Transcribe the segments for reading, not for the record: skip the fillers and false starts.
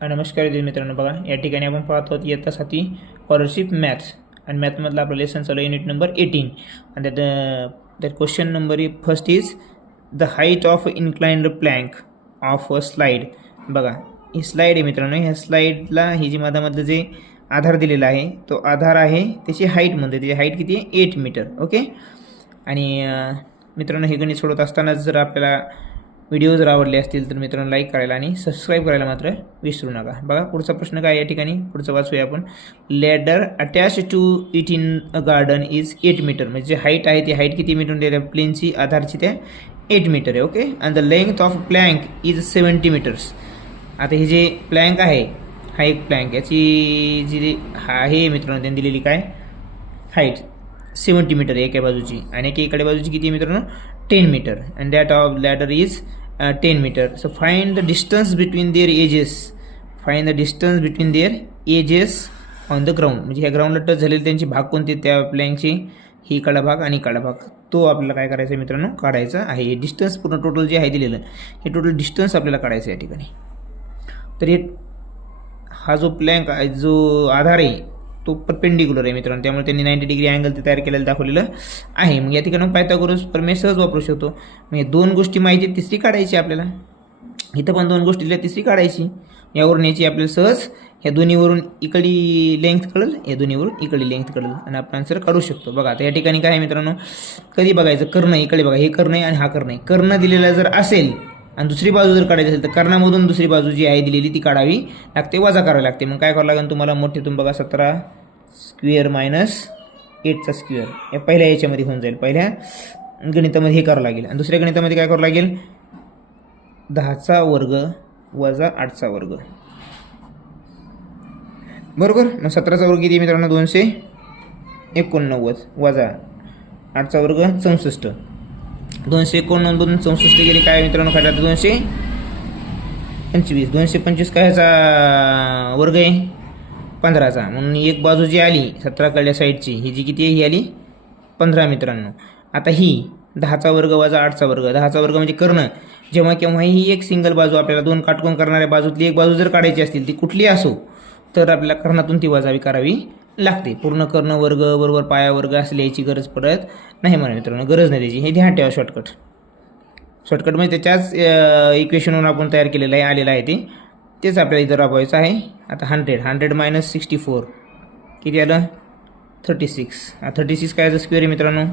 नमस्कार विद्यार्थी मित्रांनो, बघा या ठिकाणी आपण पाहत आहोत इयत्ता 7वी स्कॉलरशिप मॅथ्स आणि मॅथमधला आपला लेसन चालू युनिट नंबर 18 आणि त्यात question number first is the height of inclined plank of a slide. बघा ही स्लाईड आहे मित्रांनो. ह्या स्लाईडला ही जी मधामधलं जे आधार दिलेला आहे तो आधार आहे त्याची हाईट म्हणते. त्याची हाईट किती आहे 8 मीटर. ओके. आणि मित्रांनो हे गणित सोडवत असताना जर आपल्याला व्हिडिओ जर आवडले असतील तर मित्रांनो लाईक करायला आणि सबस्क्राईब करायला मात्र विसरू नका. बघा पुढचा प्रश्न काय या ठिकाणी पुढचं वाचूया आपण. Ladder attach to it in a garden is 8 metre. म्हणजे हाईट आहे ती हाईट किती मीटर दिली प्लेनची आधारची त्या 8 मीटर आहे. Okay. And the length of plank is 70 metres. आता हे जे प्लँक आहे हा एक प्लँक याची जी आहे मित्रांनो त्यांनी दिलेली काय हाईट 70 मीटर एका बाजूची आणि एकीकडे बाजूची किती मित्रांनो 10 metre. And that of ladder is 10 metre. So find the distance between their edges. Find the distance between their edges on the ground. म्हणजे ह्या ग्राउंडला टच झालेले त्यांचे भाग कोणते त्या प्लँकचे ही कडा भाग आणि कडा भाग तो आपल्याला काय करायचा आहे मित्रांनो काढायचा आहे. हे डिस्टन्स पूर्ण टोटल जे आहे दिलेलं हे टोटल डिस्टन्स आपल्याला काढायचं आहे या ठिकाणी. तर हे हा जो प्लँक आहे जो आधार आहे तो परपेंडिक्युलर आहे मित्रांनो. त्यामुळे त्यांनी 90 डिग्री अँगल ते तयार केलेलं दाखवलेलं आहे. मग या ठिकाणी पायथागोरस प्रमेय सहज वापरू शकतो. म्हणजे दोन गोष्टी माहिती तिसरी काढायची आपल्याला. इथं पण दोन गोष्टी दिल्या तिसरी काढायची. यावरून याची आपल्याला सहज ह्या दोन्हीवरून इकडली लेंथ कळेल या दोन्हीवरून इकडली लेंथ कळेल आणि आपण आन्सर काढू शकतो. बघा आता या ठिकाणी काय आहे मित्रांनो कधी बघायचं कर्ण इकडे बघा हे कर्ण आहे आणि हा कर्ण आहे. कर्ण दिलेला जर असेल आणि दुसरी बाजू जर काढायची असेल तर कर्णामधून दुसरी बाजू जी आहे दिलेली ती काढावी लागते वजा करावी लागते. मग काय करावं लागेल तुम्हाला मोठेतून बघा 17 स्क्वेअर मायनस 8चा स्क्वेअर या पहिल्या याच्यामध्ये होऊन जाईल. पहिल्या गणितामध्ये हे करावं लागेल आणि दुसऱ्या गणितामध्ये काय करावं लागेल 10चा वर्ग वजा 8चा वर्ग. बरोबर. मग 17चा वर्ग किती मित्रांनो 289 वजा 8चा वर्ग 64. 289 64 गेले काय मित्रांनो खाली 225. 225 काय ह्याचा वर्ग आहे 15चा. म्हणून एक बाजू जी आली 17 कडल्या साईडची ही जी किती आहे ही आली 15 मित्रांनो. आता ही 10चा वर्ग वजा 8चा वर्ग. 10चा वर्ग म्हणजे कर्ण. जेव्हा केव्हा ही एक सिंगल बाजू आपल्याला दोन काटकोन करणाऱ्या बाजूतली एक बाजू जर काढायची असतील ती कुठली असो तर आपल्याला कर्णातून ती वजावी करावी लागते. पूर्ण कर्ण वर्ग बरोबर पाया वर्ग असले याची गरज पडत नाही म्हणा मित्रांनो. गरज नाही त्याची. हे ध्यान ठेवा. शॉर्टकट म्हणजे त्याच्याच इक्वेशनवरून आपण तयार केलेलं आहे आलेलं आहे तेच आपल्याला इथं राबवायचं आहे. आता 100 मायनस 64 किती आलं 36. 36 काय स्क्वेअर आहे मित्रांनो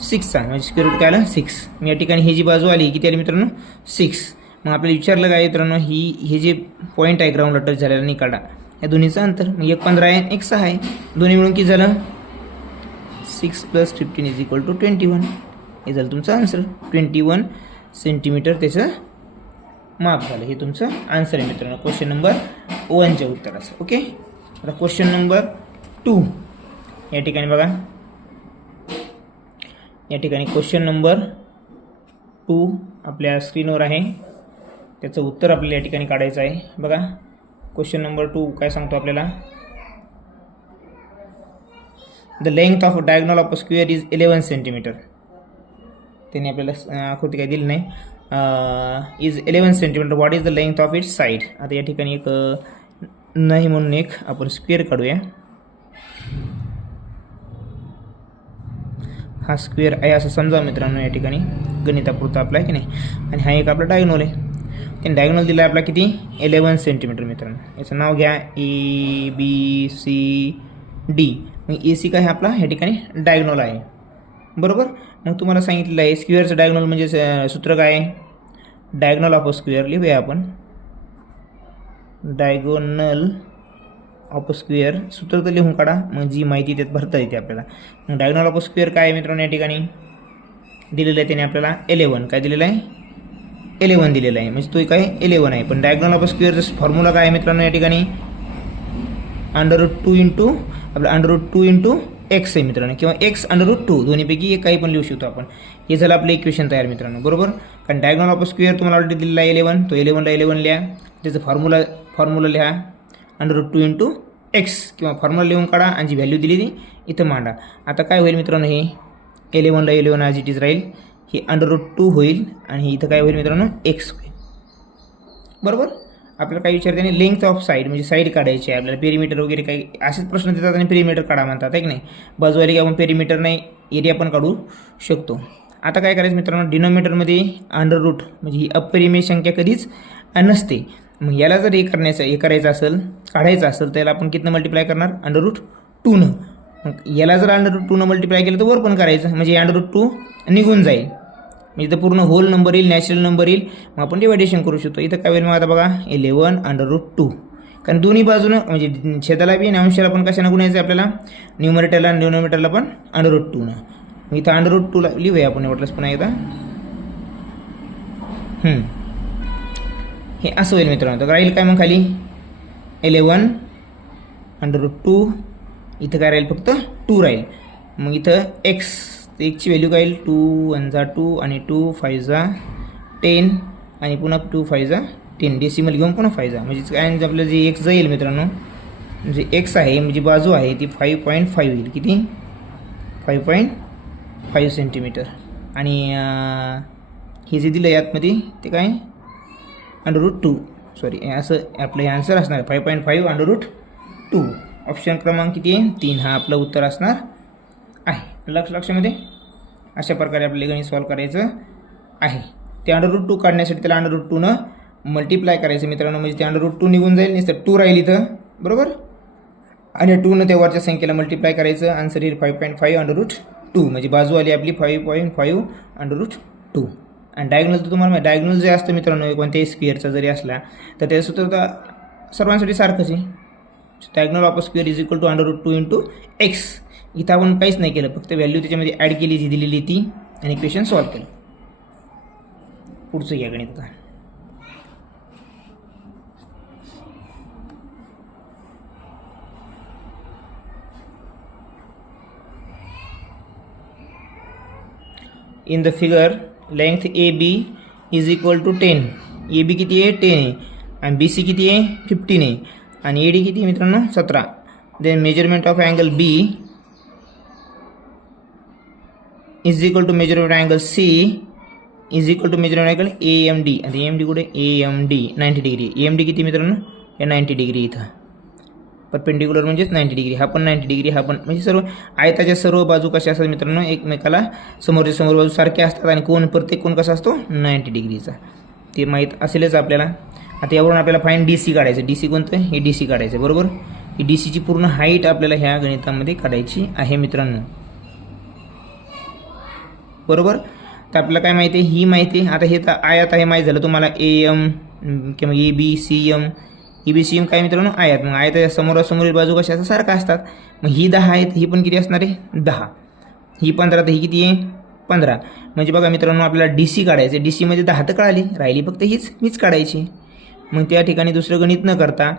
6चा म्हणजे स्क्वेअर रूट काय आलं 6. या ठिकाणी ही जी बाजू आली किती आली मित्रांनो 6. मग आपल्याला विचारलं काय मित्रांनो हे जे पॉईंट आहे ग्राउंडला टच झालेला नाही काढा या दोन्हीचं अंतर. मग एक 15 आहे एक 6 आहे. दोन्ही मिळून किती झालं 6 + 15 = 21. हे झालं तुमचं आन्सर. 21 सेंटीमीटर त्याचं माप झालं. हे तुमचं आन्सर आहे मित्रांनो क्वेश्चन नंबर 1च्या उत्तराचं. ओके. आता क्वेश्चन नंबर 2 या ठिकाणी बघा. या ठिकाणी क्वेश्चन नंबर 2 आपल्या स्क्रीनवर आहे. त्याचं उत्तर आपल्याला या ठिकाणी काढायचं आहे. बघा क्वेश्चन नंबर 2 काय सांगतो आपल्याला. The length of diagonal of a square is 11 centimetre. त्यांनी आपल्याला आकृती काय दिली नाही. Is 11 centimetre. What is the length of its side. आता या ठिकाणी एक नाही म्हणून एक आपण स्क्वेअर काढूया. हा स्क्वेअर आहे असं समजा मित्रांनो या ठिकाणी गणितापुरता आपला आहे की नाही. आणि हा एक आपला डायगोनल आहे. त्याने डायगोनल दिला आपला किती 11 सेंटीमीटर मित्रांनो. याचं नाव घ्या ABCD. मग AC काय आपला ह्या ठिकाणी डायगोनल आहे. बरोबर. मग तुम्हाला सांगितलेलं आहे स्क्वेअरचं डायगोनल म्हणजे सूत्र काय आहे डायगोनल ऑफ अ स्क्वेअर लिहूया आपण. डायगोनल ऑफ अ स्क्वेअर सूत्र तर लिहून काढा. मग जी माहिती त्यात भरता येते आपल्याला. मग डायगोनल ऑफ अ स्क्वेअर काय आहे मित्रांनो या ठिकाणी दिलेलं आहे त्याने आपल्याला 11 काय दिलेलं आहे 11 दिलेलं आहे. म्हणजे तो काय 11 आहे. पण डायगोनल ऑफ अ स्क्वेअरचं फॉर्म्युला काय आहे मित्रांनो या ठिकाणी √2 आपलं √2 x आहे मित्रांनो किंवा x √2 दोन्हीपैकी एक काही पण लिहू शकतो आपण. हे झालं आपलं इक्वेशन तयार मित्रांनो. बरोबर. कारण डायगोनल ऑफ अ स्क्वेअर तुम्हाला ऑलरेडी दिलेला आहे 11. तो 11ला 11 लिहा. त्याचं फॉर्म्युला लिहा √2 x किंवा फॉर्म्युला लिहून काढा आणि जी व्हॅल्यू दिली ती इथं मांडा. आता काय होईल मित्रांनो हे 11ला 11 ॲज इट इज राहील. हे √2 होईल आणि इथं काय होईल मित्रांनो x होईल. बरोबर. आपल्याला काही विचारते आणि लेंथ ऑफ साईड म्हणजे साईड काढायची आहे आपल्याला, पेरिमीटर वगैरे काही असेच प्रश्न देतात आणि पेरिमीटर काढा म्हणतात आहे की नाही. बाजू आली की आपण पेरिमीटर नाही एरिया पण काढू शकतो. आता काय करायचं मित्रांनो, डिनोमिनेटरमध्ये अंडर रूट म्हणजे ही अपरिमेय संख्या कधीच नसते. मग याला जर हे करायचं असेल, काढायचं असेल, त्याला आपण कितनं मल्टिप्लाय करणार, अंडर रूट 2नं. मग याला जर अंडर रूट 2नं मल्टिप्लाय केलं तर वर पण करायचं, म्हणजे अंडर रूट 2 निघून जाईल. म्हणजे इथं पूर्ण होल नंबर येईल, नॅचरल नंबर येईल, मग आपण डिवायडेशन करू शकतो. इथं काय होईल मग आता बघा 11 अंडर रूट 2, कारण दोन्ही बाजूनं म्हणजे छेदाला बी आणि अंशाला पण कशानं गुणायचं आपल्याला, न्यूमरेटरला आणि डिनोमिनेटरला पण अंडर रूट 2नं. मग इथं अंडर रूट 2ला लिहूया आपण वाटलंच पुन्हा एकदा. हे असं होईल मित्रांनो. तर राहील काय मग खाली 11 अंडर रूट 2, इथं काय राहील फक्त 2 राहील. मग इथं एक्सची व्हॅल्यू काय येईल, 2 1 जा 2 आणि 2 5 जा 10 आणि पुन्हा 2 5 जा 10, डेसिमल घेऊन पुन्हा 5 जा, म्हणजे काय आपलं जे एक्स जाईल मित्रांनो, म्हणजे एक्स आहे म्हणजे बाजू आहे ती 5.5 येईल. किती, 5.5 सेंटीमीटर. आणि हे जे दिलं यातमध्ये ते काय अंडर रूट 2, सॉरी असं आपलं हे आन्सर असणार 5.5 अंडर रूट 2. ऑप्शन क्रमांक किती आहे, 3 हा आपलं उत्तर असणार आहे. लक्षामध्ये अशा प्रकारे आपल्याला गणित सॉल्व करायचं आहे. ते अंडर रूट 2 काढण्यासाठी त्याला अंडर रूट 2नं मल्टिप्लाय करायचं मित्रांनो, म्हणजे ते अंडर रूट 2 निघून जाईल, नुसतं 2 राहील इथं, बरोबर. आणि 2नं त्या वरच्या संख्येला मल्टिप्लाय करायचं, आन्सर येईल 5.5 अंडर रूट 2, म्हणजे बाजू आली आपली 5.5 अंडर रूट 2. आणि डायगोनल तर तुम्हाला माहिती, डायगोनल जे असतं मित्रांनो कोणत्याही स्क्वेअरचा जरी असला तर ते सुद्धा सर्वांसाठी सारखंच आहे. Diagonal of square is equal to under root 2 into x. इथं आपण काहीच नाही केलं, फक्त व्हॅल्यू त्याच्यामध्ये ॲड केली जी दिलेली ती आणि इक्वेशन सॉल्व केलं. पुढचं घ्या गणित. In the figure length AB is equal to 10. AB किती आहे, 10 आहे, आणि BC किती आहे, 15 आहे, आणि AD किती आहे मित्रांनो, 17. Then measurement of angle B is equal to measurement angle C is equal to measurement angle AMD. आणि AMD कुठे, AMD 90 डिग्री. AMD किती मित्रांनो, हे 90 डिग्री इथं परपेंडिक्युलर म्हणजेच 90 डिग्री, हा पण 90 डिग्री, हा पण, म्हणजे सर्व आयताच्या सर्व बाजू कशा असतात मित्रांनो, एकमेकाला समोरच्या समोर बाजू सारख्या असतात, आणि प्रत्येक कोण कसा असतो 90 डिग्रीचा, ते माहीत असेलच आपल्याला. आता यावरून आपल्याला फाईन DC काढायचं. DC कोणतं, हे DC काढायचं, बरोबर. ही DCची पूर्ण हाईट आपल्याला ह्या गणितामध्ये काढायची आहे मित्रांनो, बरोबर. तर आपल्याला काय माहिती आहे, ही माहिती. आता हे तर आयात आहे माहीत झालं तुम्हाला, AM किंवा ABCM. EBCM काय मित्रांनो, आयात. मग आयताच्या समोरासमोरील बाजू कशा असतात, सारखा असतात. मग ही 10 आहेत, ही पण किती असणार आहे, 10. ही 15, तर ही किती आहे, 15. म्हणजे बघा मित्रांनो आपल्याला DC काढायचं आहे. DC मध्ये 10 तर कळाली, राहिली फक्त हीच काढायची. मग त्या ठिकाणी दुसरं गणित न करता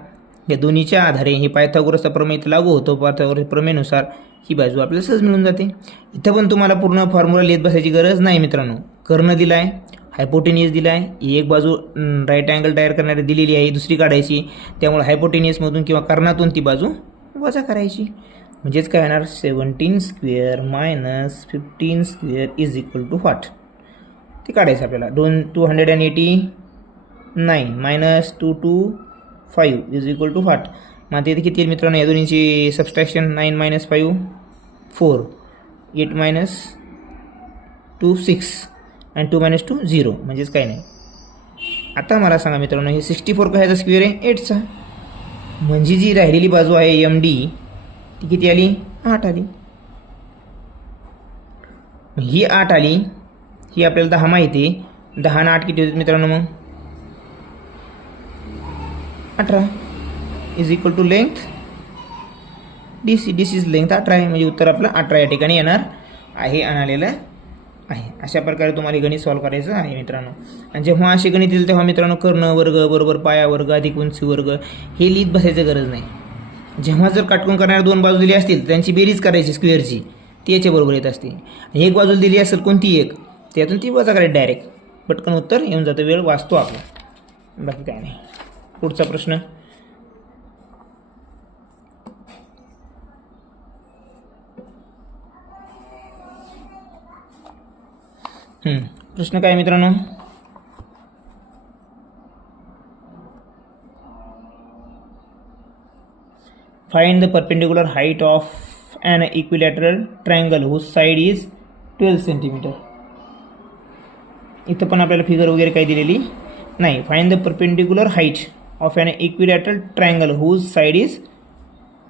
या दोन्हीच्या आधारे हे पायथागोरसचा प्रमेय इथं लागू होतो. पायथागोरस प्रमेयानुसार ही बाजू आपल्याला सहज मिळून जाते. इथं पण तुम्हाला पूर्ण फॉर्म्युला लिहित बसायची गरज नाही मित्रांनो. कर्ण दिला आहे, हायपोटेनियस दिला आहे, एक बाजू राईट अँगल तयार करणारी दिलेली आहे, दुसरी काढायची. त्यामुळे हायपोटेनियसमधून किंवा कर्णातून ती बाजू वजा करायची. म्हणजेच काय येणार, 17 square minus 15 square is equal to what, ते काढायचं आपल्याला. 289 minus 225 is equal to what. मग ते किती येईल मित्रांनो, या दोन्हीची सबस्ट्रॅक्शन, 9 मायनस 5 4, 8 मायनस 2 6 आणि 2 मायनस 2 0, म्हणजेच काय नाही. आता मला सांगा मित्रांनो, हे 64 का ह्याचा स्क्वेअर आहे 8चा, म्हणजे जी राहिलेली बाजू आहे MD ती किती आली, 8 आली. ही 8 आली, ही आपल्याला 10 माहिती आहे. 10 आणि 8 किती होते मित्रांनो, मग 18 is equal to length DC. DC's length 18 आहे, म्हणजे उत्तर आपलं 18 या ठिकाणी येणार आहे, आलेलं आहे. अशा प्रकारे तुम्हाला गणित सॉल्व करायचं आहे मित्रांनो. आणि जेव्हा असे गणित येईल तेव्हा मित्रांनो कर्ण वर्ग बरोबर पाया वर्ग अधिक उंची वर्ग हे लिहित बसायचं गरज नाही. जेव्हा जर काटकोन करणाऱ्या दोन बाजू दिली असतील त्यांची बेरीज करायची स्क्वेअरची, ती याच्याबरोबर येत असते. एक बाजू दिली असेल कोणती एक, त्यातून ती वजा करायची डायरेक्ट, पटकन उत्तर येऊन जातं, वेळ वाचतो आपला, बाकी काय नाही. पुढचा प्रश्न. प्रश्न काय मित्रांनो, find the perpendicular height of an equilateral triangle whose side is 12 centimetre. इथं पण आपल्याला फिगर वगैरे काही दिलेली नाही. Find the perpendicular height of an equilateral triangle whose side is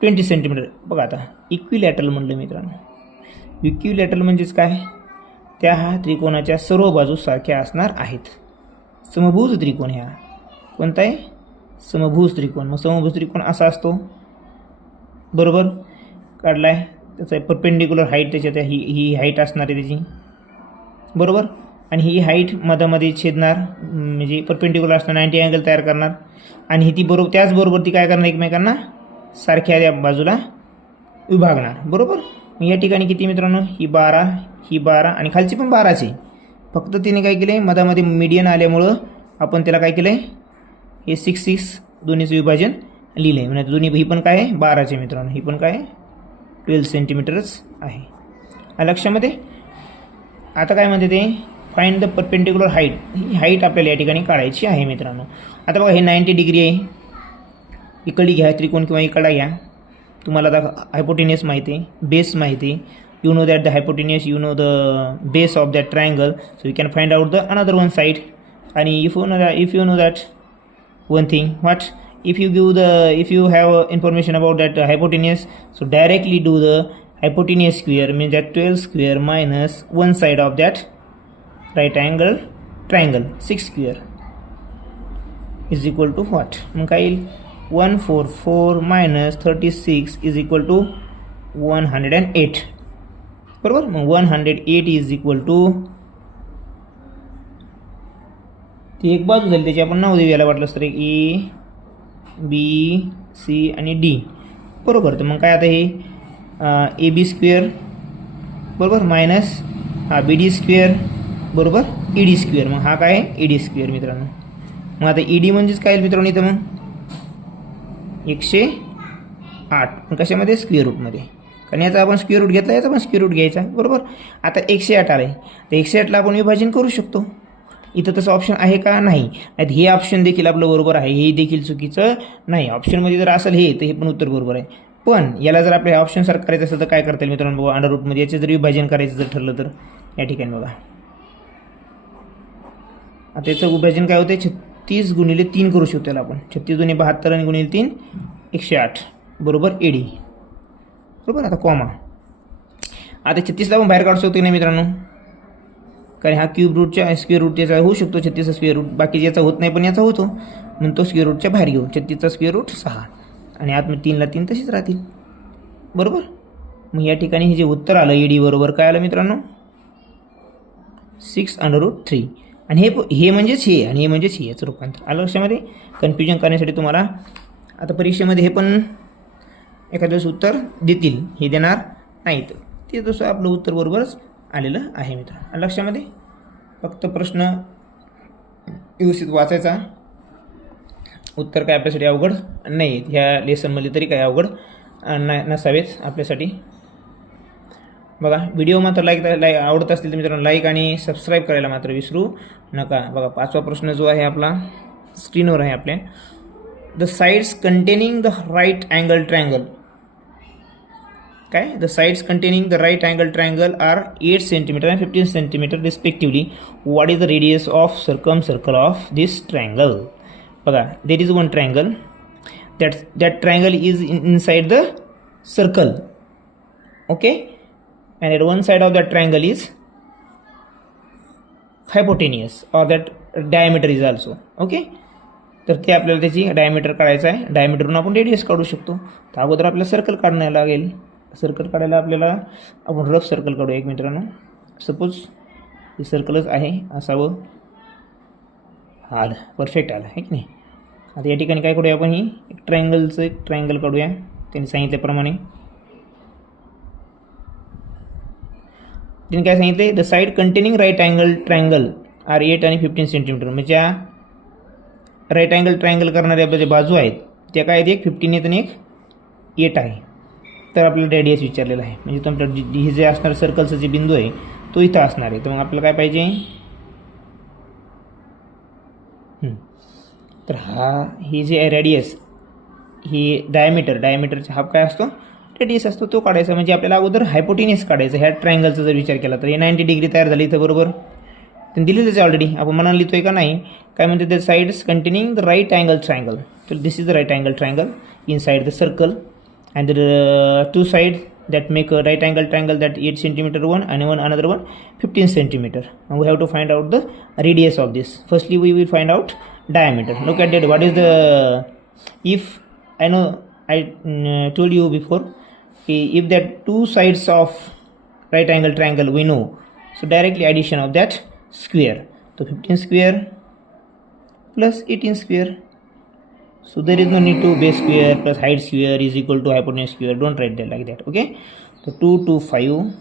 20 centimetre. बघा आता इक्विलॅटरल म्हणलं मित्रांनो, इक्विलॅटरल म्हणजेच काय, त्या त्रिकोणाच्या सर्व बाजू सारख्या असणार आहेत. समभुज त्रिकोण ह्या कोणता आहे, समभुज त्रिकोण. मग समभुज त्रिकोण असा असतो, बरोबर काढलाय. त्याचा परपेंडिकुलर हाईट त्याच्यात ही हाईट असणार आहे त्याची, बरोबर. आणि ही हाईट मधामध्ये छेदणार, म्हणजे परपेंडिकुलर असणार, 90 अँगल तयार करणार. आणि ही ती बरोबर त्याचबरोबर ती काय करणार, एकमेकांना सारख्या या बाजूला विभागणार, बरोबर. या ठिकाणी किती मित्रांनो, ही 12 आणि खालची पण 12च आहे. फक्त तिने काय केलं आहे, मधामध्ये मीडियन आल्यामुळं आपण त्याला काय केलं आहे, हे 6 दोन्हीचं विभाजन लिहिलं आहे. म्हणजे दोन्ही ही पण काय आहे 12चे मित्रांनो, ही पण काय आहे 12 सेंटीमीटरच आहे. लक्षामध्ये. आता काय म्हणते ते, find the perpendicular height. He height आपल्याला या ठिकाणी काढायची आहे मित्रांनो. आता बघा हे 90 डिग्री आहे, इकडली घ्या त्रिकोण किंवा इकडला घ्या. तुम्हाला आता हायपोटेनियस माहिती आहे, बेस माहिती आहे. You know that the hypotenuse, you know the base of that triangle, so you can find out the another one side. आणि if you know that one thing, what, if you have information about that hypotenuse, so directly do the hypotenuse square, means that 12 square minus one side of that right angle triangle 6 square is equal to what. मग काय येईल, 144 minus 36 is equal to 108, बरोबर. मग 108 is equal to, ती एक बाजू झाली त्याची आपण नाव देऊयाला वाटलंच तर ए बी सी आणि डी, बरोबर. तर मग काय आता हे ए बी स्क्वेअर, बरोबर, मायनस हा बी डी स्क्वेअर, बरोबर, ई डी स्क्वेअर. मग हा काय आहे, ई डी स्क्वेअर मित्रांनो. मग आता ई डी म्हणजेच काय मित्रांनो, इथं मग 108 पण कशामध्ये, स्क्वेअर रूटमध्ये. कारण याचा आपण स्क्वेअर रूट घेतला, याचा पण स्क्वेअर रूट घ्यायचा, बरोबर. आता 108 आलं आहे, तर 108ला आपण विभाजन करू शकतो. इथं तसं ऑप्शन आहे का, नाही. नाहीत हे ऑप्शन देखील आपलं बरोबर आहे, हे देखील चुकीचं नाही. ऑप्शनमध्ये जर असेल हे, तर हे पण उत्तर बरोबर आहे. पण याला जर आपल्या ऑप्शनसारखं करायचं असेल तर काय करता येईल मित्रांनो, बघा अंडर रूटमध्ये याचे जर विभाजन करायचं जर ठरलं तर या ठिकाणी बघा, आता याचं विभाजन काय होते, 36 गुणिले 3 करू शकतो त्याला आपण. 36 दुणे 72 आणि गुणिले 3 108, बरोबर, एडी, बरोबर. आता कॉमा, आता 36ला आपण बाहेर काढू शकतो की नाही मित्रांनो, कारण हा क्यूब रूटच्या स्क्वेअर रूट याचा होऊ शकतो, 36चा स्क्वेअर रूट, बाकी याचा होत नाही पण याचा होतो, म्हणून तो स्क्वेअर रूटच्या बाहेर घेऊ. 36चा स्क्वेअर रूट 6 आणि आत 3ला 3 तशीच राहतील, बरोबर. मग या ठिकाणी हे जे उत्तर आलं ईडी बरोबर काय आलं मित्रांनो, 6√3. आणि हे म्हणजेच हे आणि हे म्हणजेच हे, याचं रूपांतर आलं लक्षामध्ये. कन्फ्युजन करण्यासाठी तुम्हाला आता परीक्षेमध्ये हे पण एखाद्या उत्तर देतील, हे देणार नाहीत, ते तसं आपलं उत्तर बरोबरच आलेलं आहे मित्रांनो. लक्षामध्ये. फक्त प्रश्न व्यवस्थित वाचायचा, उत्तर काय आपल्यासाठी अवघड नाही आहेत. ह्या लेसनमध्ये तरी काय अवघड नसावेत आपल्यासाठी. बघा व्हिडिओ मात्र लाईक आवडत असतील तर मित्रांनो लाईक आणि सबस्क्राईब करायला मात्र विसरू नका. बघा 5वा प्रश्न जो आहे आपला स्क्रीनवर आहे आपल्या. The sides containing the right angle triangle, काय, the sides containing the right angle triangle are 8 centimetre and 15 centimetre respectively. What is the radius of circle of this triangle. बघा there is one triangle, that triangle is inside the circle, okay, and at one side of that triangle is hypotenuse or that diameter is also, okay. तर ते आपल्याला त्याची diameter काढायचं आहे. डायमीटरवरून आपण radius काढू शकतो. तर अगोदर आपल्याला सर्कल काढायला लागेल. सर्कल काढायला आपल्याला आपण रफ सर्कल काढूया एक मित्रांनो. सपोज हे सर्कलच आहे असावं, आलं परफेक्ट आलं आहे की नाही. आता या ठिकाणी काय करूया आपण, ही एक ट्रायंगल काढूया त्यांनी सांगितल्याप्रमाणे. त्यांनी काय सांगितले, the side containing right angle triangle are 8 आणि 15 सेंटीमीटर. म्हणजे ज्या राईट अँगल ट्रायंगल करणाऱ्या ज्या बाजू आहेत त्या काय आहेत, एक 15 आहेत आणि एक 8 आहे. तर आपल्याला रेडियस विचारलेला आहे. म्हणजे तुमचं हे जे असणार सर्कलचा जे बिंदू आहे तो इथं असणार आहे. तर मग आपल्याला काय पाहिजे, तर हे जे आहे रेडियस ही डायमीटरचा हाफ काय असतो, रेडियस असतो, तो काढायचा. म्हणजे आपल्याला अगोदर हायपोटेनियस काढायचं. ह्या ट्रायंगलचा जर विचार केला तर हे 90 डिग्री तयार झाली इथं, बरोबर. तर दिलेलंच आहे ऑलरेडी, आपण मनाला लिहितोय का नाही. काय म्हणते, the sides containing the right angle triangle. तर this is the right angle triangle inside the circle and the two side that make a right angle triangle that 8 centimeter one and one another one 15 centimeter. And we have to find out the radius of this. Firstly we will find out diameter. Look at that, what is the, if I know I told you before, if that two sides of right angle triangle we know, so directly addition of that square, so 15 square plus 18 square. So there is no need to base square plus height square is equal to hypotenuse square. Don't write that like that. Okay. So 225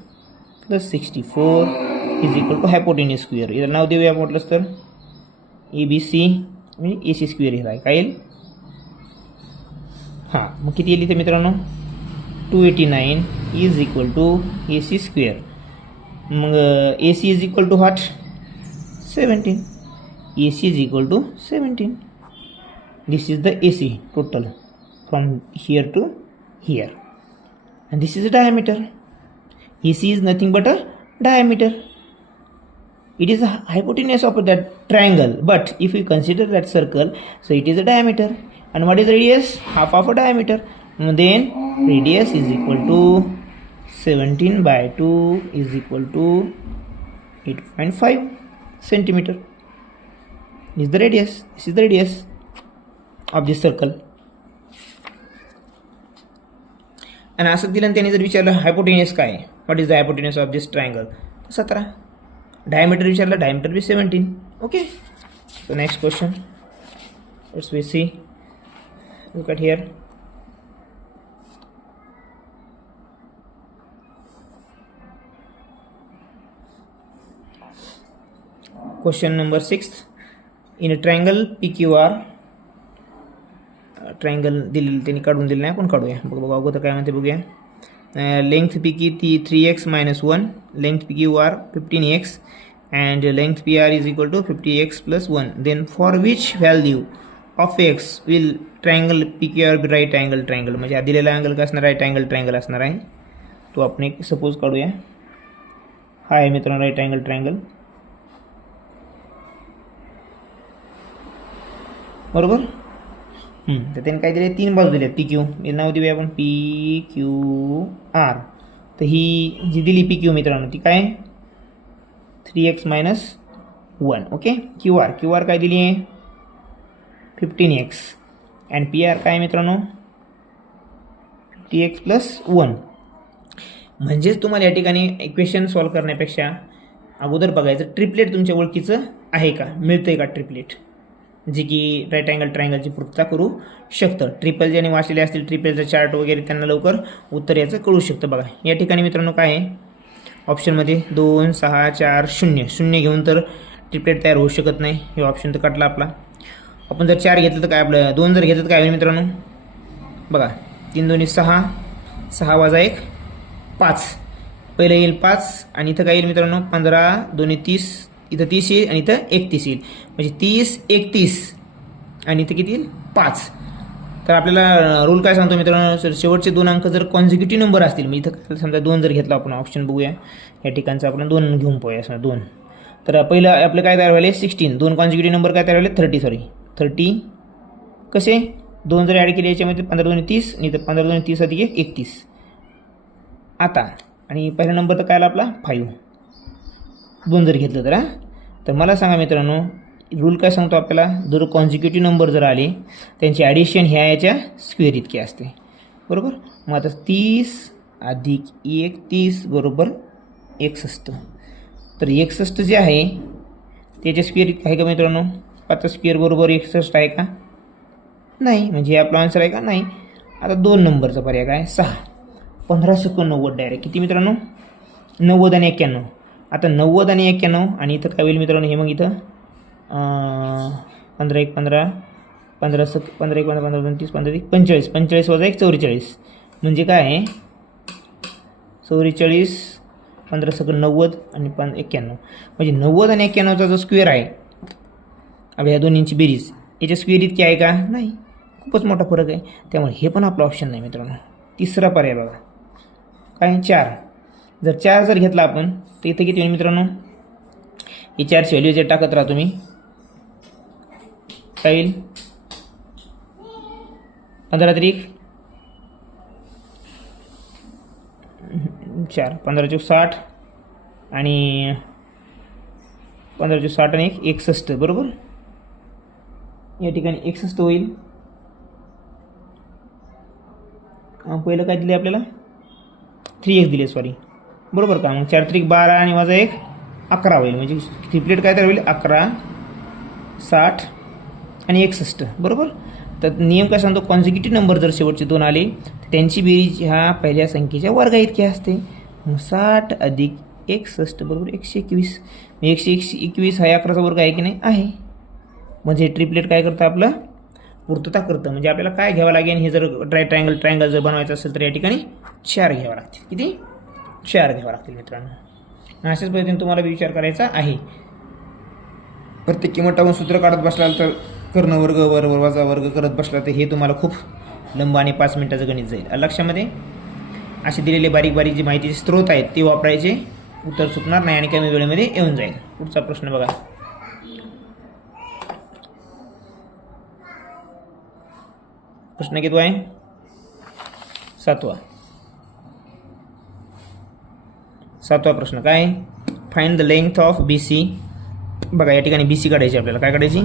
plus 64 is equal to hypotenuse square. इधर नाव देऊया म्हटलंच तर ABC म्हणजे AC square हे काय येईल. हां, मग किती येईल इथे मित्रांनो, 289 is equal to AC square. मग AC is equal to what, 17. AC is equal to 17. This is the AC total from here to here, and this is the diameter. AC is nothing but a diameter. It is the hypotenuse of that triangle, but if we consider that circle, so it is a diameter. And what is radius? Half of a diameter. Then radius is equal to 17 by 2 is equal to 8.5 centimeter. This is the radius. This is the radius of this circle. आणि असं दिलं त्यांनी जर विचारलं hypotenuse काय, what is the hypotenuse of this triangle, 17. Diameter विचारलं, diameter be 17. Okay. So next question, let's we see. Look at here. Question number 6. In a triangle PQR, triangle दिलेली त्यांनी काढून दिलं नाही, आपण काढूया. बघा अगोदर काय म्हणते बघूया. लेंथ PQ ती 3x - 1, length PQR 15x and length PR is equal to 50x plus 1. Then for which value of x will triangle PQR be right angle triangle. म्हणजे हा दिलेला अँगल काय असणार, राईट अँगल ट्रायंगल असणार आहे. तो आपण एक सपोज काढूया. हा आहे मित्रांनो राईट अँगल ट्रायंगल, बरोबर. तर त्यांनी काय दिले, 3 बाजू दिल्या PQ. हे नाव देऊया आपण PQR. तर ही जी दिली PQ मित्रांनो ती काय, 3x - 1. ओके. QR काय दिली आहे, 15x. अँड PR काय मित्रांनो, 50x plus 1. म्हणजेच तुम्हाला या ठिकाणी इक्वेशन सॉल्व्ह करण्यापेक्षा अगोदर बघायचं ट्रिपलेट तुमच्या ओळखीचं आहे का, मिळतंय का ट्रिपलेट, जे की राईट अँगल ट्रायंगलची पूर्तता करू शकतं. ट्रिपल ज्याने वाचलेले असतील ट्रिपलचा चार्ट वगैरे त्यांना लवकर उत्तर याचं कळू शकतं. बघा या ठिकाणी मित्रांनो काय आहे ऑप्शनमध्ये, 2 6 4 0 0 घेऊन तर ट्रिपलेट तयार होऊ शकत नाही. हे ऑप्शन तर कटला आपला. आपण जर 4 घेतलं तर काय, आपलं 2 जर घेतलं तर काय होईल मित्रांनो, बघा 3 2 6, 6 - 1 5. पहिलं येईल 5 आणि इथं काय येईल मित्रांनो, 15 2 30, इथं 30 येईल आणि इथं 31 येईल. म्हणजे 30 31 आणि इथं किती येईल, 5. तर आपल्याला रूल काय सांगतो मित्रांनो, सर शेवटचे 2 अंक जर कॉन्झिक्युटिव्ह नंबर असतील, मग इथं समजा 2 जर घेतला आपण, ऑप्शन बघूया या ठिकाणचं आपण 2 घेऊन पाहूया समजा 2. तर पहिलं आपलं काय तयार व्हायला 16, 2 कॉन्झिक्युटिव्ह नंबर काय तयार व्हायला 30 कसे 2 जर ॲड केले याच्यामध्ये 15 2 30 आणि इथं 15 2 30 अधिक 31. आता आणि पहिला नंबर तर काय आला आपला 5, 2 जर घेतलं तर. तर मला सांगा मित्रांनो, रूल काय सांगतो आपल्याला, जर कॉन्झिक्युटिव्ह नंबर जर आले त्यांची ॲडिशन ह्या याच्या स्क्वेअर इतकी असते, बरोबर. मग आता 30 अधिक 31 बरोबर 61. तर 61 जे आहे त्याच्या स्क्वेअर आहे का मित्रांनो, 5चा स्क्वेअर बरोबर 61 आहे का, नाही. म्हणजे आपला आन्सर आहे का, नाही. आता 2 नंबरचा पर्याय काय, 6. 15 सेकंड 90 डायरेक्ट किती मित्रांनो, 90 आणि 91. आता 90 आणि 91 आणि इथं काय होईल मित्रांनो, हे मग इथं 15 1 15 15 15 1 15 15 30 15 45 45 वजा 1 44. म्हणजे काय आहे 44 15 सेकंड 90 आणि 91. म्हणजे 90 आणि 91चा जो स्क्वेअर आहे आपल्या ह्या दोन्हींची बेरीज, याच्या स्क्वेअर इतकी आहे का, नाही. खूपच मोठा फरक आहे, त्यामुळे हे पण आपलं ऑप्शन नाही मित्रांनो. तिसरा पर्याय बघा काय 4. जर 4 जर घेतला आपण तर इथे किती होईल मित्रांनो, ही 4ची व्हॅल्यू जे टाकत राहा तुम्ही, काय येईल 15 त्रिक 4, 15 चौक 60 आणि 15 चौक 60 आणि 1 61 बरोबर. या ठिकाणी 61 होईल. पहिलं काय दिले आपल्याला 3x दिले सॉरी बरोबर का. मग 4 त्रिक 12 आणि वजा 1 11 होईल, म्हणजे ट्रिपलेट काय तर होईल 11 60 आणि 61 बरोबर. तर नियम काय सांगतो, कॉन्झिक्युटिव्ह नंबर जर शेवटचे 2 आले तर त्यांची बेरीज ह्या पहिल्या संख्येच्या वर्गा इतकी असते. मग 60 अधिक 61 बरोबर 121. 121 हा 11चा वर्ग आहे की नाही, आहे. म्हणजे ट्रिपलेट काय करतं आपलं पूर्तता करतं. म्हणजे आपल्याला काय घ्यावं लागेल, हे जर ट्रायंगल जर बनवायचं असेल तर या ठिकाणी 4 घ्यावं लागतील. किती 4 घ्यावं लागतील मित्रांनो. अशाच पद्धतीने तुम्हाला विचार करायचा आहे. प्रत्येक किंमत टाकून सूत्र काढत बसलाल तर कर्ण वर्ग बरोबर वजा वर्ग करत बसला तर हे तुम्हाला खूप लंब आणि 5 मिनिटाचं गणित जाईल. लक्षामध्ये असे दिलेले बारीक बारीक जी माहितीचे स्त्रोत आहेत ते वापरायचे, उत्तर चुकणार नाही आणि कमी वेळेमध्ये येऊन जाईल. पुढचा प्रश्न बघा. प्रश्न किती आहे 7वा प्रश्न काय, find the length of BC. बघा या ठिकाणी BC काढायची आपल्याला. काय काढायची,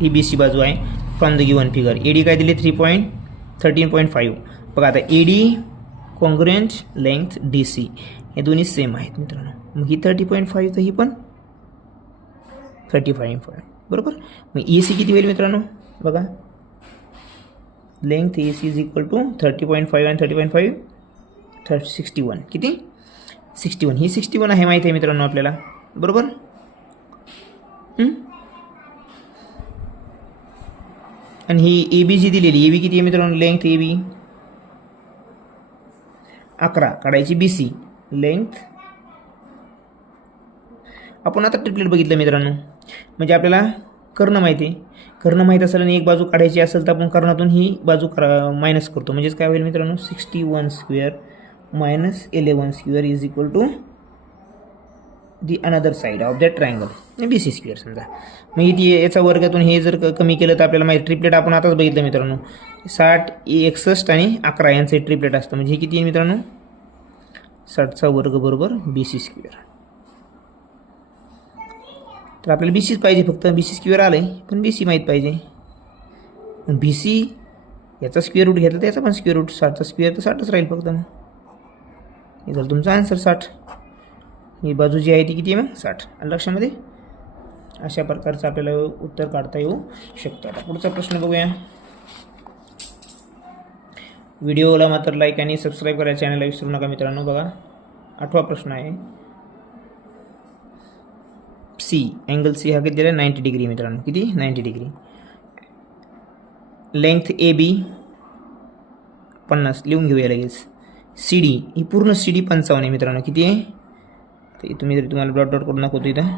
ही BC बाजू आहे from the given figure. AD काय दिले 13.5. बघा आता AD कॉन्ग्रुएंट लेंथ DC हे दोन्ही सेम आहेत मित्रांनो. मग ही 30.5 तर ही पण 35.5 बरोबर. मग AC किती होईल मित्रांनो, बघा length AC is equal to 30.5 आणि 30.5 61. किती 61. ही 61 आहे माहिती आहे मित्रांनो आपल्याला बरोबर. आणि ही AB जी दिलेली AB किती आहे मित्रांनो, लेंथ AB 11 काढायची BC लेंथ. आपण आता ट्रिपलेट बघितलं मित्रांनो, म्हणजे आपल्याला कर्ण माहिती आहे. कर्ण माहीत असेल आणि एक बाजू काढायची असेल तर आपण कर्णातून ही बाजू मायनस करतो. म्हणजेच काय होईल मित्रांनो, 61 square minus 11 square is equal to the another side of that triangle BC square समजा. मग इथे याचा वर्गातून हे जर कमी केलं तर आपल्याला माहिती ट्रिपलेट आपण आताच बघितलं मित्रांनो, 60 61 आणि 11 यांचं ट्रिपलेट असतं. म्हणजे हे किती आहे मित्रांनो, 60चा वर्ग बरोबर BC स्क्वेअर. तर आपल्याला BCच पाहिजे, फक्त BC स्क्वेअर आलं आहे पण BC माहीत पाहिजे. BC याचा स्क्वेअर रूट घेतला तर याचा पण स्क्वेअर रूट, 60चा स्क्वेअर तर 60च राहील फक्त. मग हे झालं तुमचा आन्सर 60. ही बाजू जी आहे ती किती आहे मग 60. लक्षामध्ये अशा प्रकारचं आपल्याला उत्तर काढता येऊ शकतं. आता पुढचा प्रश्न बघूया. व्हिडिओला मात्र लाईक आणि सबस्क्राईब करायला चॅनलला विसरू नका मित्रांनो. बघा 8वा प्रश्न आहे. C अँगल C हा किती दिला 90 डिग्री मित्रांनो. किती 90 डिग्री. लेंथ AB 50 लिहून घेऊया लगेच. CD ही पूर्ण CD 55 आहे मित्रांनो. किती आहे तुम्ही जर तुम्हाला डॉट डॉट करून दाखवतो इथं,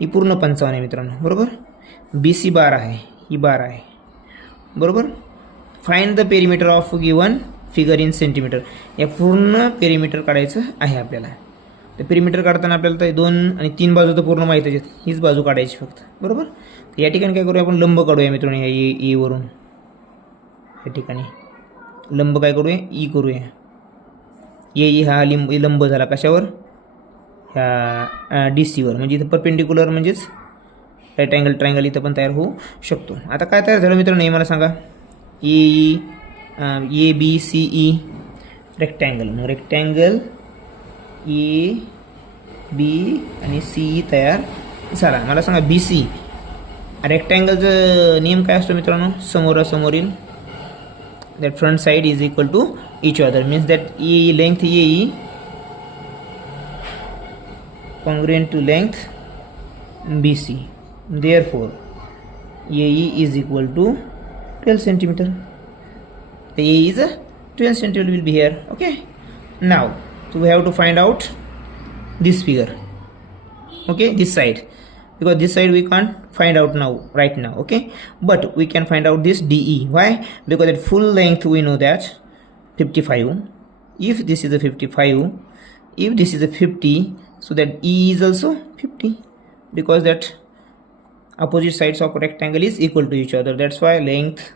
ही पूर्ण 55 आहे मित्रांनो बरोबर. BC 12 आहे, ही 12 आहे बरोबर. Find the perimeter of given figure in centimetre. या पूर्ण पेरिमीटर काढायचं आहे आपल्याला. तर पेरिमीटर काढताना आपल्याला तर 2 आणि 3 बाजू तर पूर्ण माहीत आहे, हीच बाजू काढायची फक्त बरोबर. तर या ठिकाणी काय करूया आपण, लंब काढूया मित्रांनो. या ए वरून या ठिकाणी लंब काय करूया, ई करूया. ए हा लंब झाला कशावर, ह्या DC वर. म्हणजे इथं परपेंडिक्युलर म्हणजेच राईट अँगल ट्रायंगल इथं पण तयार होऊ शकतो. आता काय तयार झालं मित्रांनो हे मला सांगा. ABCE rectangle. मग रेक्टँगल AB आणि CE तयार झाला. मला सांगा BC रेक्टँगलचं नियम काय असतो मित्रांनो, समोरासमोरील that front side is equal to each other, means that length AE congruent to length BC, therefore AE is equal to 12 centimeter. The AE is a 12 centimeter will be here. Okay, now so we have to find out this figure. Okay, this side. because this side we can't find out now right now, okay, but we can find out this DE. Why? Because at full length we know that 55. If this is a 55, if this is a 50, so that E is also 50, because that opposite sides of rectangle is equal to each other. That's why length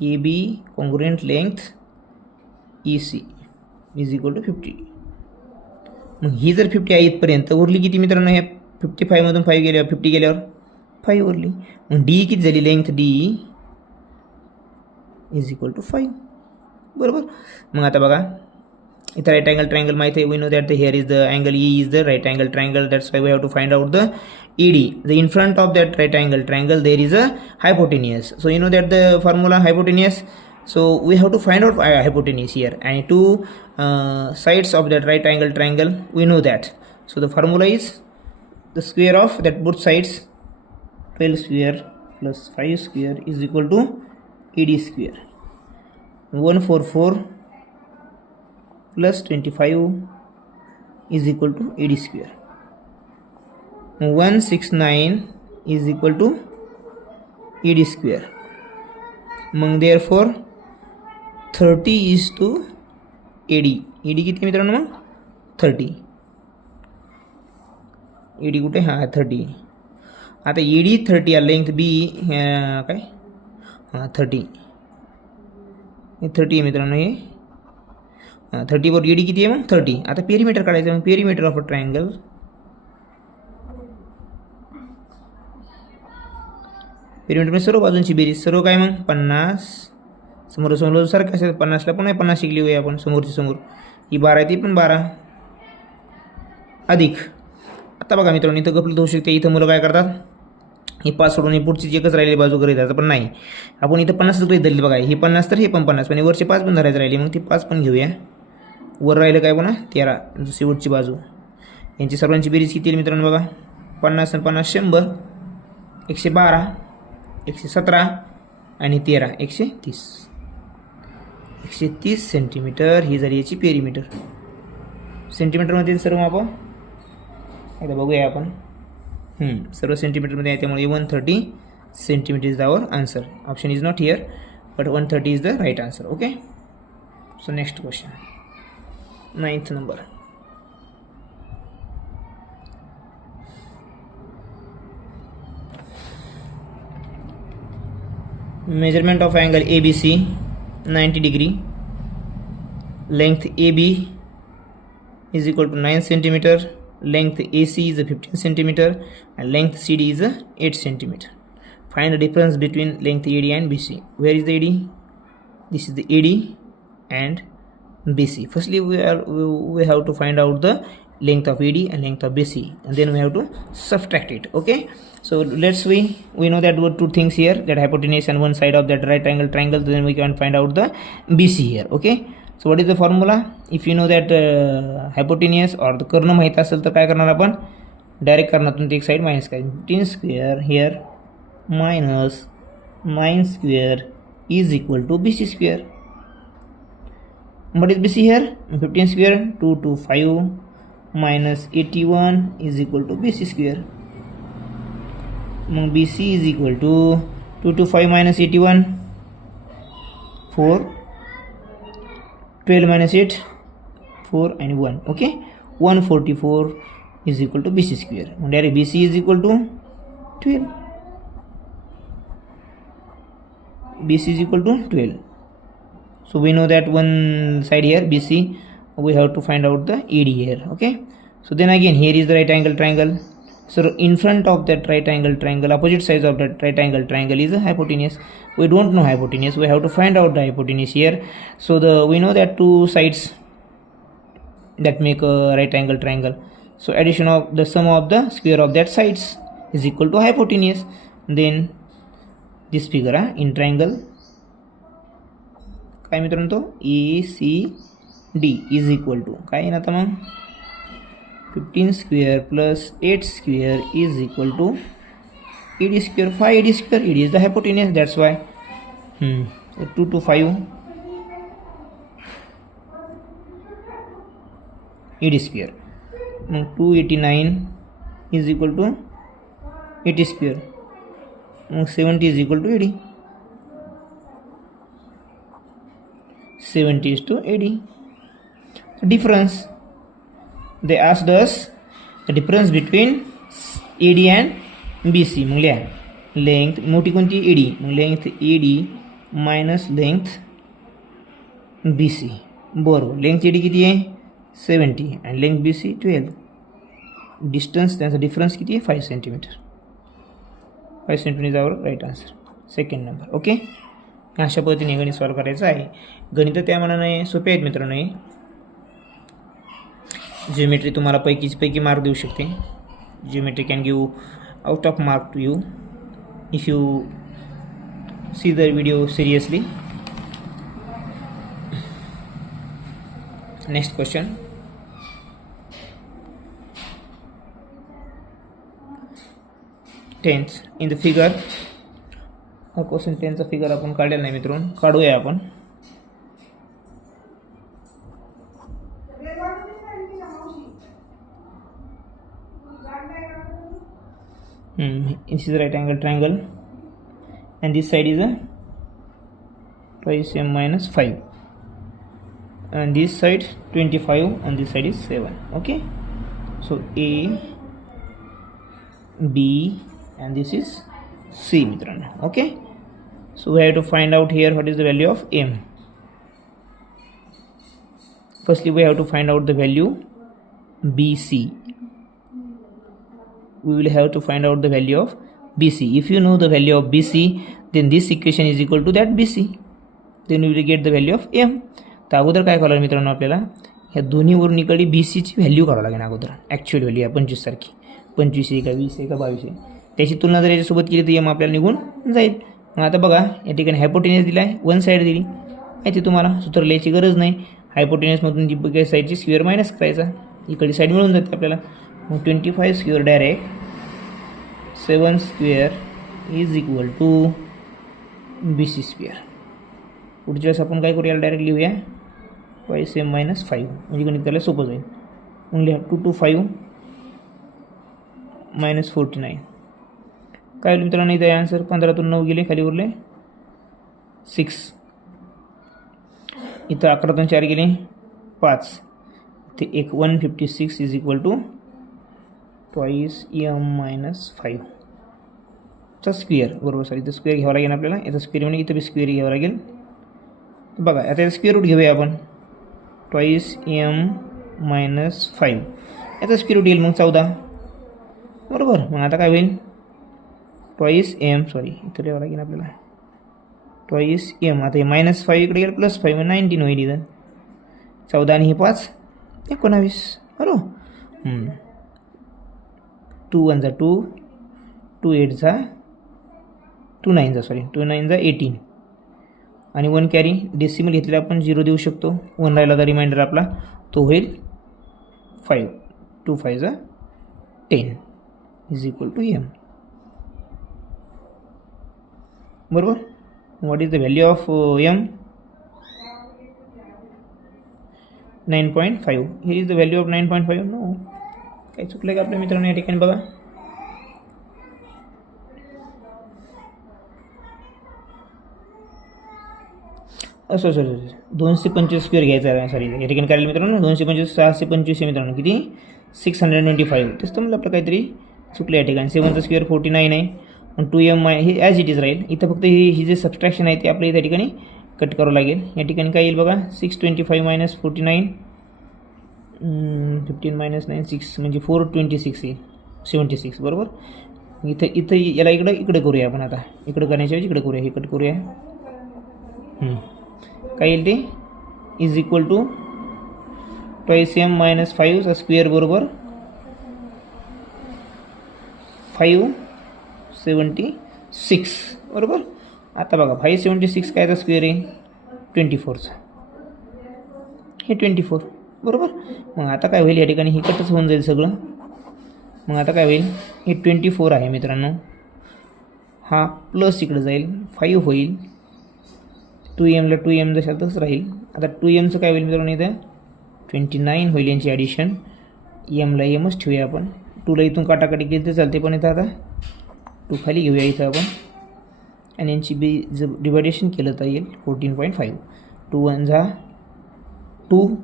AB congruent length EC is equal to 50. मग ही जर 50 आहे इथपर्यंत, उरली किती मित्रांनो? हे 55 मधून 5 गेल्यावर 50 गेल्यावर 5 उरली. मग डी किती झाली? Length D is equal to 5. बरोबर. मग आता बघा इथं राईट अँगल ट्रायंगल माहिती आहे. We know that the here is the angle E is the right angle triangle. That's why we have to find out the ED. The in front of that right angle triangle there is a hypotenuse. So you know that the formula hypotenuse. So we have to find out hypotenuse here, and two sides of that right angle triangle we know that. So the formula is the square of that both sides, 12 square plus 5 square is equal to ED square. 144 plus 25 is equal to ED square. 169 is equal to ED square. मग therefore 30 is to AD. ED किती मित्रांनो? मग 30. ED कुठे? हां 30. आता ED 30 आहे, length B काय? हां 30. हे 30 आहे मित्रांनो. हे 30 वर ED किती आहे? मग 30. आता पेरीमीटर काढायचं. मग perimeter of a triangle, perimeter सर्व बाजूंची बेरीज, सर्व काय मग 50. समोर समोर सारखं असेल 50ला पुन्हा 50 शिकली होई आपण समोरची समोर. ही 12 आहे, ती पण 12 अधिक. आता बघा मित्रांनो इथं गफलत होऊ शकते. इथं मुलं काय करतात? ही 5 सोडून ही पुढची एकच राहिलेली बाजू गृहीत धरायचं, पण नाही. आपण इथं 50 गृहीत धरली. बघा ही 50 तर हे पण 50, पण वरचे 5 पण धरायचं राहिली. मग ती 5 पण घेऊया. वर राहिलं काय पुन्हा 13 शेवटची बाजू. यांची सर्वांची बेरीज किती येईल मित्रांनो? बघा 50 आणि 50 100, 112, 117 आणि 13 130. 130 सेंटीमीटर ही झाली याची पेरीमीटर. सेंटीमीटरमध्ये सर्व मापं एकदा बघूया आपण. सर्व सेंटीमीटरमध्ये आहे, त्यामुळे 130 centimetre is our answer. Option is not here, but 130 is the right answer. Okay. So next question, 9th number. Measurement of angle ABC 90 degree. Length AB is equal to 9 centimeter. Length AC is 15 centimeter and length CD is 8 centimeter. Find the difference between length AD and BC. Where is the AD? This is the AD and BC. Firstly, we have to find out the length of AD and length of BC, and then we have to subtract it. Okay. So let's we know that two things here, that hypotenuse and one side of that right angle triangle. Then we can find out the BC here. Okay. So what is the formula? If you know that hypotenuse or the कर्ण माहित असेल तर काय करणार आपण? Direct कर्णातून एक side minus करायची. 15 square here minus 9 square is equal to BC square. What is BC here? 15 square 225 minus 81 is equal to BC square. BC is equal to 225 minus 81 4, 12 minus 8 4 and 1. Okay, 144 is equal to BC square. And there BC is equal to 12. BC is equal to 12. So we know that one side here BC, we have to find out the AD here. Okay, so then again here is the right angle triangle. So in front of that right angle triangle, opposite sides of that right angle triangle is a hypotenuse. We don't know hypotenuse, we have to find out the hypotenuse here. So we know that two sides that make a right angle triangle. So addition of the sum of the square of that sides is equal to hypotenuse. Then this figure in triangle काय मित्रांनो तो ACD is equal to काय ना आता मग 15 square plus 8 square is equal to AD square. 5 AD square, AD is the hypotenuse, that's why 2 to 5 AD square. 289 is equal to 80 square, मग 70 is equal to 80. 70 is to 80. Difference. They asked us the difference between AD and BC. मग लिहा length मोठी कोणती AD, मग length AD minus length BC. बरोबर, length AD किती आहे 70 आणि लेंथ BC 12. डिस्टन्स त्यांचा डिफरन्स किती आहे 5 centimetre. 5 centimetre is our right answer, second number. Okay, अशा पद्धतीने गणित सॉल्व करायचं आहे. गणित त्या मनाने सोपे आहेत मित्रांनो. जिओमेट्री तुम्हाला पैकी मार्क देऊ शकते. Geometry can give out of mark to you if you see the video seriously. Next question. Tenth in the figure. हा क्वेश्चन 10चा फिगर आपण काढलेला नाही मित्रांनो, काढूया आपण. This is a right angle triangle and this side is a twice m minus 5 and this side 25 and this side is 7. Okay, so A, B and this is C मित्रांनो. Okay, so we have to find out here what is the value of m. Firstly we have to find out the value BC. We will have to find out the value of BC. If you know the value of BC, then this equation is equal to that BC. Then we will get the value of m. तर अगोदर काय करावं मित्रांनो, आपल्याला ह्या दोन्हीवरून इकडे BC ची value काढावं लागेल अगोदर. ॲक्च्युअल व्हॅल्यू आहे 25 सारखी, 25 आहे का 20 आहे का 22 आहे, त्याची तुलना जर याच्यासोबत केली तर m आपल्याला निघून जाईल. मग आता बघा या ठिकाणी हायपोटेनियस दिला आहे, वन साईड दिली आहे, ते तुम्हाला सूत्र लिहायची गरज नाही. हायपोटेनियसमधून जी बघायची साईडची स्क्वेअर मायनस करायचा, इकडे साईड मिळून जाते आपल्याला. मग 25 square direct 7 square is equal to BC square. पुढच्या वेळेस आपण काय करूया, डायरेक्ट लिहूया twice m minus 5, म्हणजे गणित त्याला सोपं जाईल. मग लिहा 2 to 5 minus 49. काय होईल मित्रांनो इथे आन्सर, 15तून 9 गेले, खाली उरले 6. इथं 11तून 4 गेले 5. इथे एक 156 is equal to twice m minus 5 चा स्क्वेअर. बरोबर सर, इथं स्क्वेअर घ्यावं लागेल आपल्याला, याचा स्क्वेअर म्हणजे इथं बी स्क्वेअर घ्यावं लागेल. बघा आता याचा स्क्वेअर रूट घेऊया आपण, twice m minus 5 याचा स्क्वेअर रूट येईल मग 14. बरोबर, मग आता काय होईल twice m, सॉरी इथं लिहावं लागेल आपल्याला twice m. आता हे -5 इकडे गेलं +5 म्हणजे 19 होईल. इथं 14 आणि हे 5 19. बरोबर, 2 1 2, 2 8 2 9 सॉरी 2 9 18 आणि 1 कॅरी. डेसिमल घेतलेला आपण 0 देऊ शकतो. 1 राहिला तर रिमाइंडर आपला तो होईल 5. 2 5 10 इज इक्वल टू m. बरोबर, what is the value of m? 9.5. हे is the value of 9.5. No, काही चुकलं का आपल्या मित्रांनो या ठिकाणी. बघा असं 225 स्क्वेअर घ्यायचा आहे. सॉरी या ठिकाणी काय मित्रांनो 225 625 आहे मित्रांनो, किती 625. तेच तर मला आपलं काहीतरी चुकलं या ठिकाणी. 7चा स्क्वेअर 49 आहे आणि 2m हे ॲज इट इज राहील. इथं फक्त ही जे सबस्ट्रॅक्शन आहे ते आपल्याला त्या ठिकाणी कट करावं लागेल. या ठिकाणी काय येईल बघा, 625 minus 49, 15 minus 9 6 म्हणजे 426 येईल, 76. बरोबर, इथं याला इकडे करूया आपण. आता इकडं करण्याच्या वेळी इकडे करूया, हे कट करूया. काय येईल ते is equal to twice m minus 5 चा स्क्वेअर बरोबर 576. बरोबर, आता बघा 576 कायचा स्क्वेअर आहे 24चा, हे 24. बरोबर, मग आता काय होईल या ठिकाणी हे कटच होऊन जाईल सगळं. मग आता काय होईल, हे 24 आहे मित्रांनो, हा प्लस इकडे जाईल 5 होईल. 2mला 2m जशा तसं राहील. आता 2mचं काय होईल मित्रांनो, इथं 29 होईल यांची ॲडिशन. mला mच ठेवूया आपण. 2ला इथून काटाकाटी केली तर चालते, पण इथं आता 2 खाली घेऊया इथं आपण आणि यांची जर डिवायडेशन केलं तर येईल 14.5. 2 1 जा 2,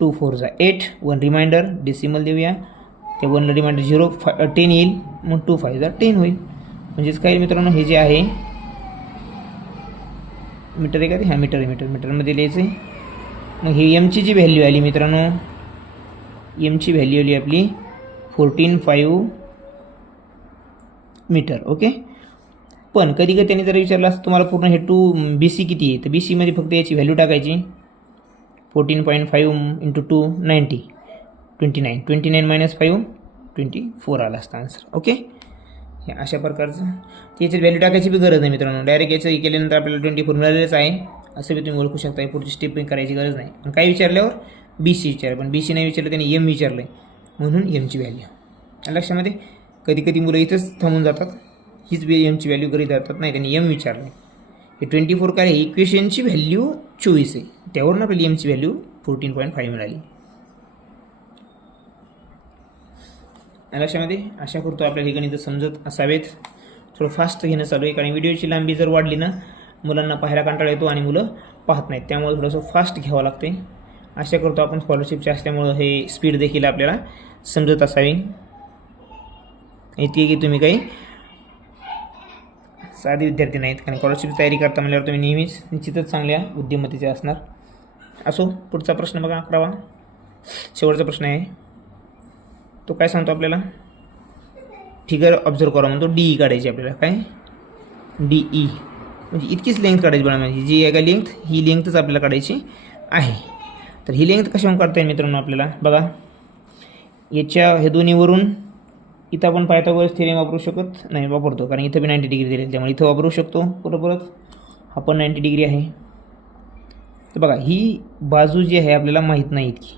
2 4 जा 8, 1 रिमाइंडर डेसिमल देऊया, त्या 1 रिमाइंडर 0 10 येईल, मग 2 5 जा 10 होईल. म्हणजेच काय मित्रांनो, हे जे आहे मीटर आहे का ते, हा मीटर आहे, मीटरमध्ये लिहायचं आहे. मग हे एमची जी व्हॅल्यू आली मित्रांनो, एमची व्हॅल्यू आली आपली 14.5 मीटर. ओके. पण कधी कधी त्यांनी जर विचारलं असतं तुम्हाला पूर्ण हे बी सी किती आहे, तर बी सीमध्ये फक्त याची व्हॅल्यू टाकायची 14.5 × 2 90, 29, 29 - 5 24 आला असता आन्सर. ओके. हे अशा प्रकारचं याच्यात व्हॅल्यू टाकायची बी गरज नाही मित्रांनो, डायरेक्ट याचं केल्यानंतर आपल्याला 24 मिळालेलंच आहे असं बी तुम्ही ओळखू शकता. पुढची स्टेप करायची गरज नाही. पण काय विचारल्यावर बी सी विचारलं, पण बी सी नाही विचारलं, त्यांनी एम विचारलं आहे म्हणून एमची व्हॅल्यू. लक्षामध्ये कधी कधी मुलं इथंच थांबून जातात, हीच एमची व्हॅल्यू करीत जातात, नाही त्यांनी एम विचारलं आहे. हे 24 काय आहे, इक्वेशनची व्हॅल्यू 24 आहे, त्यावरून आपल्याला एमची व्हॅल्यू 14.5 मिळाली. लक्षामध्ये आशा करतो आपल्या हे गणित समजत असावेत. थोडं फास्ट घेणं चालू आहे, कारण व्हिडिओची लांबी जर वाढली ना मुलांना पाहायला कंटाळा येतो आणि मुलं पाहत नाहीत, त्यामुळे थोडंसं फास्ट घ्यावं लागते. आशा करतो आपण स्कॉलरशिपचे असल्यामुळं हे स्पीड देखील आपल्याला समजत असावी. इतके की तुम्ही काही साधे विद्यार्थी नाहीत, कारण स्कॉलरशिपची तयारी करता म्हणल्यावर तुम्ही नेहमीच निश्चितच चांगल्या बुद्धिमत्तेचे असणार. असो, पुढचा प्रश्न बघा, 11वा शेवटचा प्रश्न आहे. तो काय सांगतो आपल्याला, फिगर ऑब्झर्व करा म्हणतो, डी ई काढायची आपल्याला. काय डी ई म्हणजे इतकीच लेंथ काढायची बघा, म्हणजे जी आहे का लेंथ, ही लेंथच आपल्याला काढायची आहे. तर ही लेंथ कशावर काढता येईल मित्रांनो आपल्याला बघा, याच्या हे दोन्हीवरून इथं आपण पायथागोरस थेरम वापरू शकत नाही, वापरतो कारण इथं बी 90 डिग्री दिले, त्यामुळे इथं वापरू शकतो. परत हा पण 90 डिग्री आहे. तर बघा ही बाजू जी आहे आपल्याला माहीत नाही इतकी,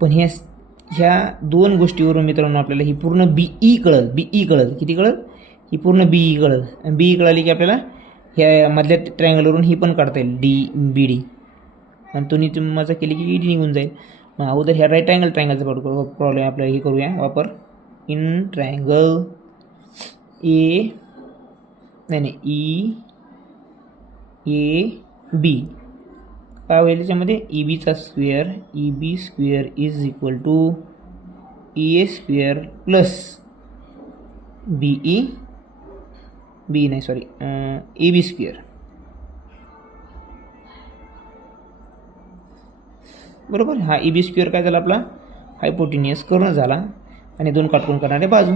पण ह्या दोन गोष्टीवरून मित्रांनो आपल्याला ही पूर्ण बीई कळल. बीई कळल किती कळल, ही पूर्ण बीई कळल. बीई कळाली की आपल्याला ह्या मधल्या ट्रायंगलवरून ही पण काढता येईल डी बी डी, आणि तुम्ही मजा केली की डी निघून जाईल. मग अगोदर ह्या राईट ट्रायंगलचा प्रॉब्लेम आपल्याला हे करूया वापर. इन ट्रायंगल ए नाही ई ए बी काय होईल त्याच्यामध्ये, ई बीचा square, E B square is equal to E A square plus BE B नाही सॉरी ए बी स्क्वेअर. बरोबर. हा ई बी स्क्वेअर काय झाला आपला, हायपोटेनियस कर्ण झाला आणि दोन काटकोन करणारे बाजू.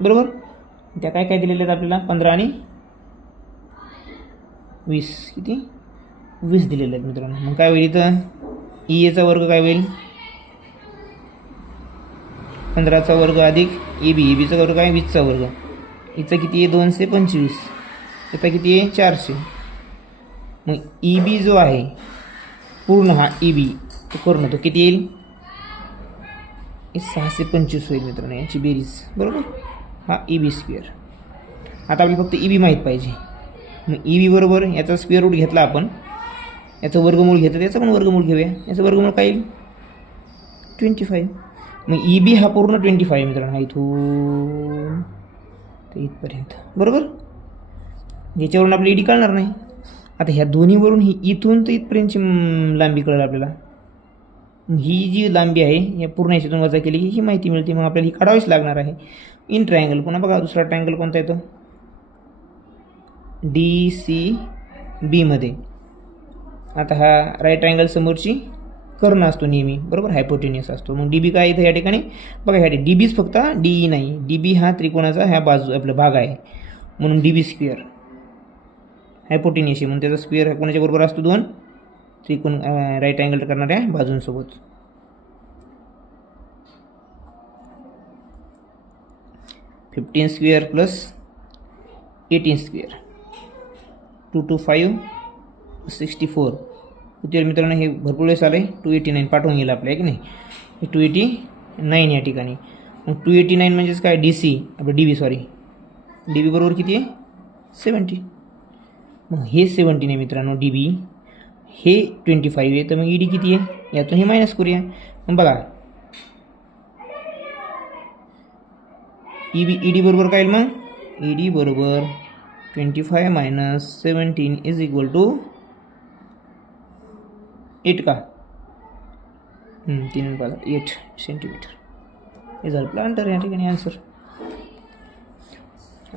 बरोबर. त्या काय काय दिलेले आहेत आपल्याला, 15 आणि 20 किती 20 दिलेले आहेत मित्रांनो. मग काय होईल इथं, ई एचा वर्ग काय होईल 15चा वर्ग अधिक ए बी, ए बीचा वर्ग काय 20चा वर्ग, इथं किती आहे 225, इथं किती आहे 400. मग ई बी जो आहे पूर्ण हा ई बी तो करून तो किती येईल, 625 होईल मित्रांनो याची बेरीज. बरोबर. हा ई बी स्क्वेअर. आता आपल्याला फक्त ई बी माहीत पाहिजे. मग ई बी बरोबर याचा स्क्वेअर रूट घेतला आपण, याचं वर्गमूळ घेतलं, याचं पण वर्गमूळ घेऊया. याचं वर्गमूळ काय येईल 25. मग ई बी हा पूर्ण 25 मित्रांनो, हा इथून ते इथपर्यंत. बरोबर. याच्यावरून आपली ईडी कळणार नाही. आता ह्या दोन्हीवरून ही इथून तर इथपर्यंतची लांबी कळेल आपल्याला. ही जी लांबी आहे या पूर्ण याच्यातून वजा केली की ही माहिती मिळते. मग आपल्याला ही काढावीच लागणार आहे. इन ट्रायंगल पुन्हा बघा, दुसरा ट्रायंगल कोणता येतो, डी सी बीमध्ये. आता हा राईट ट्रायंगल समोरची कर्ण असतो नेहमी. बरोबर. हायपोटेनियस असतो. मग डी बी काय इथं या ठिकाणी बघा, ह्या डी बीच फक्त, डी ई नाही. डी बी हा त्रिकोणाचा ह्या बाजू आपला भाग आहे म्हणून डी बी स्क्वेअर. हायपोटेनियस आहे म्हणून त्याचा स्क्वेअर कोणाच्या बरोबर असतो, 2 त्रिकोण राईट अँगल करणाऱ्या बाजूंसोबत. Fifteen square plus 18 square 2 2 5 64. किती मित्रांनो, हे भरपूर वेळेस आलं आहे. 289 पाठवून गेलं आपल्या की नाही, हे 289 या ठिकाणी. मग 289 म्हणजेच काय, डी सी आपलं डी बी सॉरी, डी बी बरोबर किती आहे 70. मग हे 70 आहे मित्रांनो डी बी, हे 25 आहे. तर मग ई डी किती आहे, यातून हे मायनस करूया. मग बघा ईडी बरोबर काय येईल मग ईडी बरोबर 25 मायनस 17 इज इक्वल टू 8 का 8 सेंटीमीटर हे झालं आपलं अंतर या ठिकाणी आन्सर.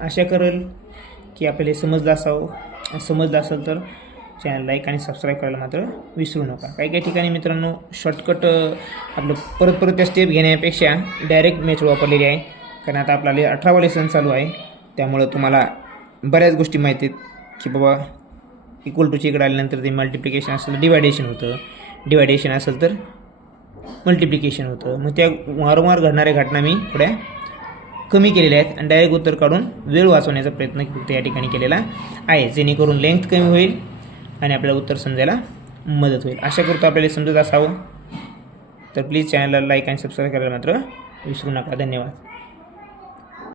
आशा करेल की आपल्याला समजलं असेल तर चॅनल लाईक आणि सबस्क्राईब करायला मात्र विसरू नका. काही ठिकाणी मित्रांनो शॉर्टकट आपलं परत त्या स्टेप घेण्यापेक्षा डायरेक्ट मेथड वापरलेली आहे. कारण आता आपल्याला 18वा लेसन चालू आहे, त्यामुळं तुम्हाला बऱ्याच गोष्टी माहिती आहेत की बाबा इक्वल टूच्या इकडे आल्यानंतर ते मल्टिप्लिकेशन असेल तर डिवायडेशन होतं, डिवायडेशन असेल तर मल्टिप्लिकेशन होतं. मग त्या वारंवार घडणाऱ्या घटना मी थोड्या कमी केलेल्या आहेत आणि डायरेक्ट उत्तर काढून वेळ वाचवण्याचा प्रयत्न फक्त या ठिकाणी केलेला आहे, जेणेकरून लेंथ कमी होईल आणि आपल्याला उत्तर समजायला मदत होईल. आशा करतो आपल्याला समजत असावं. तर प्लीज चॅनलला लाईक आणि सबस्क्राईब करायला मात्र विसरू नका. धन्यवाद.